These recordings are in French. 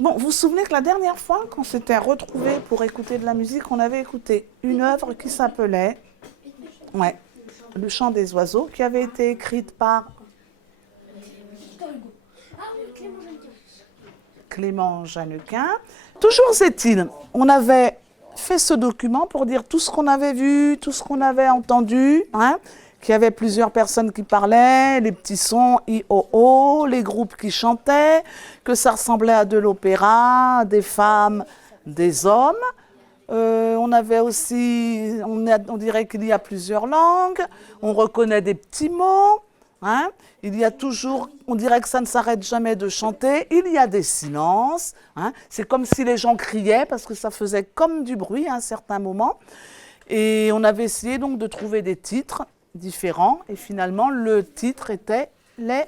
Bon, vous vous souvenez que la dernière fois qu'on s'était retrouvés pour écouter de la musique, on avait écouté une œuvre qui s'appelait Le chant des oiseaux, qui avait été écrite par Clément Jeannequin. Toujours est-il, on avait fait ce document pour dire tout ce qu'on avait vu, tout ce qu'on avait entendu, qu'il y avait plusieurs personnes qui parlaient, les petits sons, I-O-O, les groupes qui chantaient, que ça ressemblait à de l'opéra, des femmes, des hommes. On avait aussi, on dirait qu'il y a plusieurs langues, on reconnaît des petits mots, il y a toujours, on dirait que ça ne s'arrête jamais de chanter, il y a des silences, c'est comme si les gens criaient parce que ça faisait comme du bruit à un certain moment. Et on avait essayé donc de trouver des titres différents et finalement le titre était Les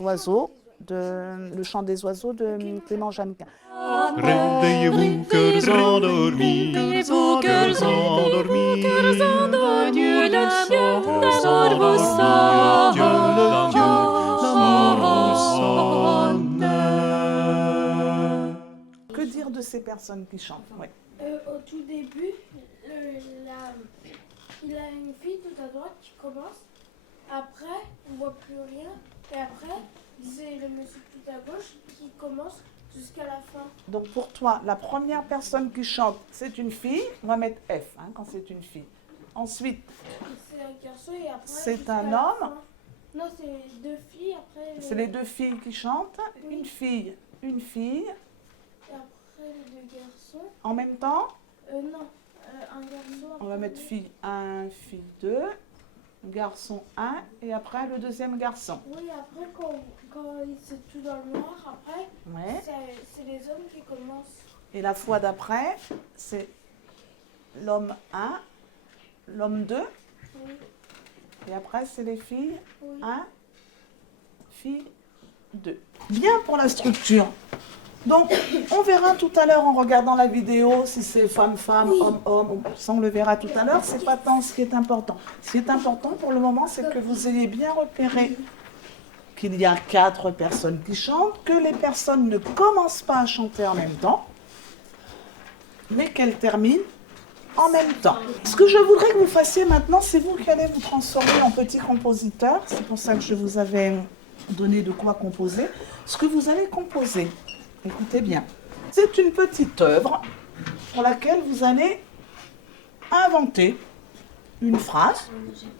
oiseaux, le chant des oiseaux de Clément Jeannequin. Réveillez-vous, cœurs endormis, cœurs endormis, Dieu l'amour vous sonne, Dieu l'amour vous sonne. Que dire de ces personnes qui chantent? Au tout début, il a une fille tout à droite qui commence. Après, on ne voit plus rien. Et après, c'est le monsieur tout à gauche qui commence jusqu'à la fin. Donc pour toi, la première personne qui chante, c'est une fille. On va mettre F quand c'est une fille. Ensuite, c'est un garçon et après... c'est un homme. Non, c'est deux filles. Après, c'est les deux filles qui chantent. Oui. Une fille. Et après, les deux garçons. En même temps? Non, un garçon. On va mettre fille 1, fille 2. Garçon 1 et après le deuxième garçon. Oui, après quand c'est tout dans le noir, après c'est les hommes qui commencent. Et la fois d'après, c'est l'homme 1, l'homme 2. Oui. Et après, c'est les filles 1, fille 2. Bien pour la structure. Donc, on verra tout à l'heure en regardant la vidéo si c'est femme-femme, homme-homme. Ça, on le verra tout à l'heure. C'est pas tant ce qui est important. Ce qui est important pour le moment, c'est que vous ayez bien repéré qu'il y a 4 personnes qui chantent, que les personnes ne commencent pas à chanter en même temps, mais qu'elles terminent en même temps. Ce que je voudrais que vous fassiez maintenant, c'est vous qui allez vous transformer en petit compositeur. C'est pour ça que je vous avais donné de quoi composer. Ce que vous allez composer, écoutez bien, c'est une petite œuvre pour laquelle vous allez inventer une phrase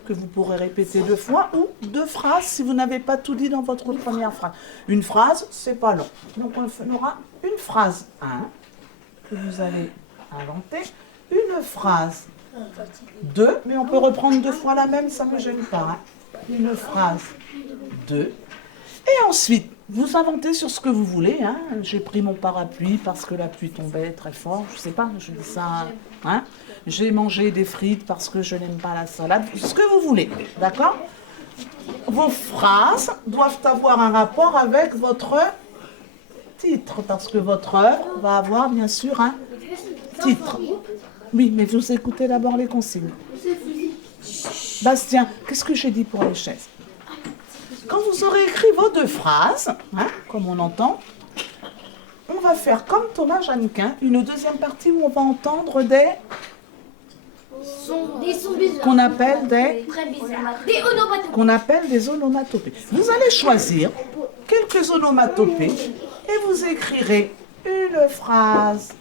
que vous pourrez répéter 2 fois ou 2 phrases si vous n'avez pas tout dit dans votre première phrase. Une phrase, c'est pas long. Donc on aura une phrase 1 que vous allez inventer, une phrase 2, mais on peut reprendre 2 fois la même, ça ne me gêne pas. Une phrase 2. Et ensuite, vous inventez sur ce que vous voulez. J'ai pris mon parapluie parce que la pluie tombait très fort. Je ne sais pas, je dis ça. J'ai mangé des frites parce que je n'aime pas la salade. Ce que vous voulez, d'accord? Vos phrases doivent avoir un rapport avec votre titre, parce que votre œuvre va avoir bien sûr un titre. Oui, mais vous écoutez d'abord les consignes. Bastien, qu'est-ce que j'ai dit pour les chaises? Quand vous aurez écrit vos 2 phrases, comme on entend, on va faire comme Thomas Jeannequin, une deuxième partie où on va entendre des sons bizarres. Qu'on appelle des onomatopées. Vous allez choisir quelques onomatopées et vous écrirez une phrase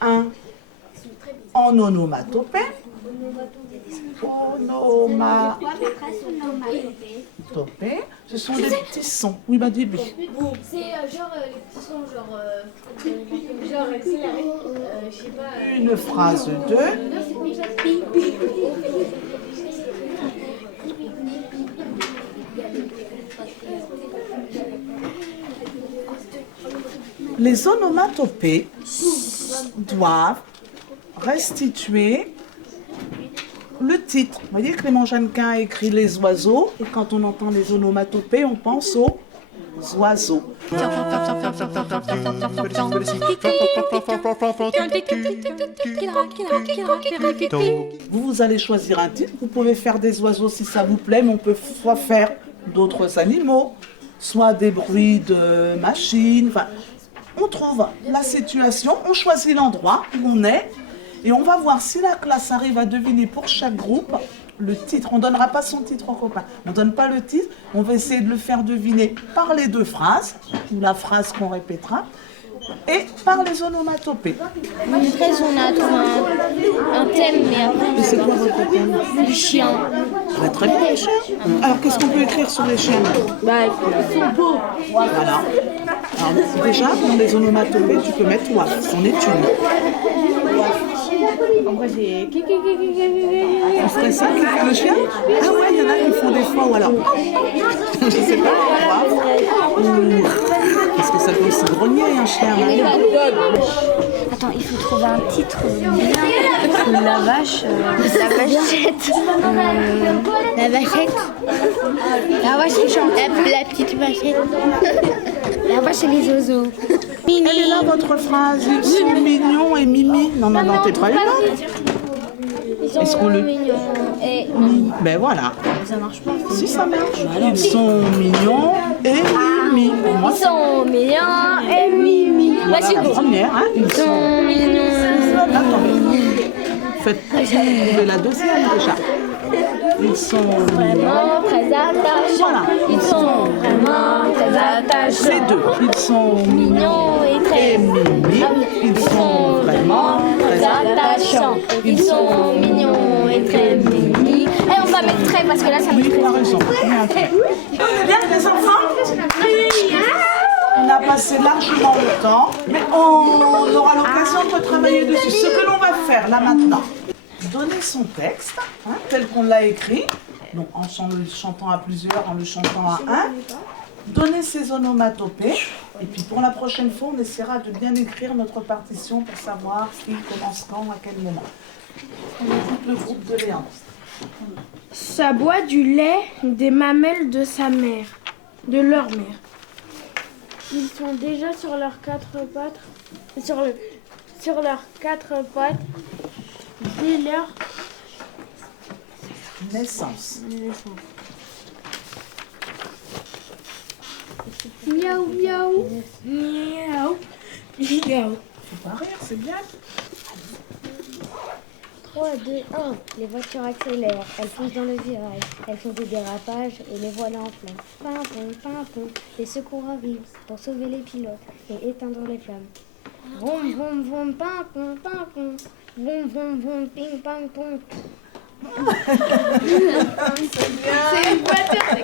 1 en onomatopée. Onomatopée. Ce sont des petits sons. Oui, bah dis-lui. C'est genre les petits sons, genre accéléré. Je sais pas. Une phrase 2. Les onomatopées doivent restituer le titre. Vous voyez, Clément Jeannequin a écrit Les oiseaux, et quand on entend les onomatopées, on pense aux oiseaux. Vous allez choisir un titre. Vous pouvez faire des oiseaux si ça vous plaît, mais on peut soit faire d'autres animaux, soit des bruits de machines. Enfin, on trouve la situation, on choisit l'endroit où on est et on va voir si la classe arrive à deviner pour chaque groupe le titre. On ne donnera pas son titre au copain. On ne donne pas le titre. On va essayer de le faire deviner par les deux phrases, ou la phrase qu'on répétera, et par les onomatopées. Après, on a trouvé un thème, mais après, C'est quoi votre thème? du chien. Ouais, très bien, les chiens. Alors, qu'est-ce qu'on peut écrire sur les chiens? Bah, ils sont beaux. Voilà. Alors, déjà, dans les onomatopées, tu peux mettre waf, c'en est une. Moi, j'ai... On ferait ça, le chien? Ah ouais, il y en a qui font des fois, ou alors... Je sais pas, waf. Ou... Parce que ça peut aussi grogner, un chien. Attends, il faut trouver un titre bien. La vache. La vachette. La vachette. La vache qui chante. La petite vachette. La vache et les oiseaux. Elle est là, votre phrase. Ils sont mignons et mimi. Non, non, non, t'es pas une autre. Est-ce qu'on le... mignons. Et... Ben voilà. Ça marche pas. Si ça marche. Ils sont mignons et mimi. Pour moi, Ils sont mignons et mimi. Bah, c'est c'est la beau. première. Hein. Ils sont... Attendez. Faites trouver la deuxième déjà. Ils sont Vraiment très attachants. Voilà. Ils sont vraiment très attachants. ces deux. Ils sont Mignons et très mimi. Ils sont vraiment très attachants. Ils sont mignons et très mimi. Et on va mettre très parce que là ça me Oui, tu as raison. Bien fait. On est bien, les enfants? On a passé largement le temps, mais on aura l'occasion de travailler dessus. Ce que l'on va faire là maintenant, donner son texte, hein, tel qu'on l'a écrit, donc en le chantant à plusieurs, en le chantant à un, donner ses onomatopées, et puis pour la prochaine fois, on essaiera de bien écrire notre partition pour savoir qui commence quand, à quel moment. On écoute le groupe de Léandre. Ça boit du lait des mamelles de sa mère, de leur mère. Ils sont déjà sur leurs quatre pattes, sur leurs quatre pattes dès leur Naissance. miaou miaou miaou miaou. Faut pas rire, c'est bien. 3, 2, 1. Les voitures accélèrent, elles foncent dans le virage, elles font des dérapages et les voilà en flammes. Pimpon, les secours arrivent pour sauver les pilotes et éteindre les flammes. Vroom, vroom, vroom, pimpon, pimpon. Vroom, vroom, vroom, ping, pang, pong. C'est une voiture, c'est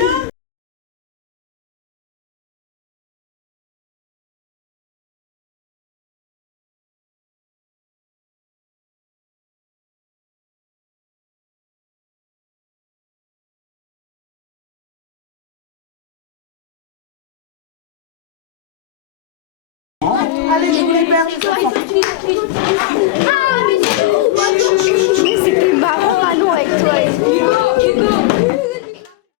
cool. Allez, je vous libère, les enfants.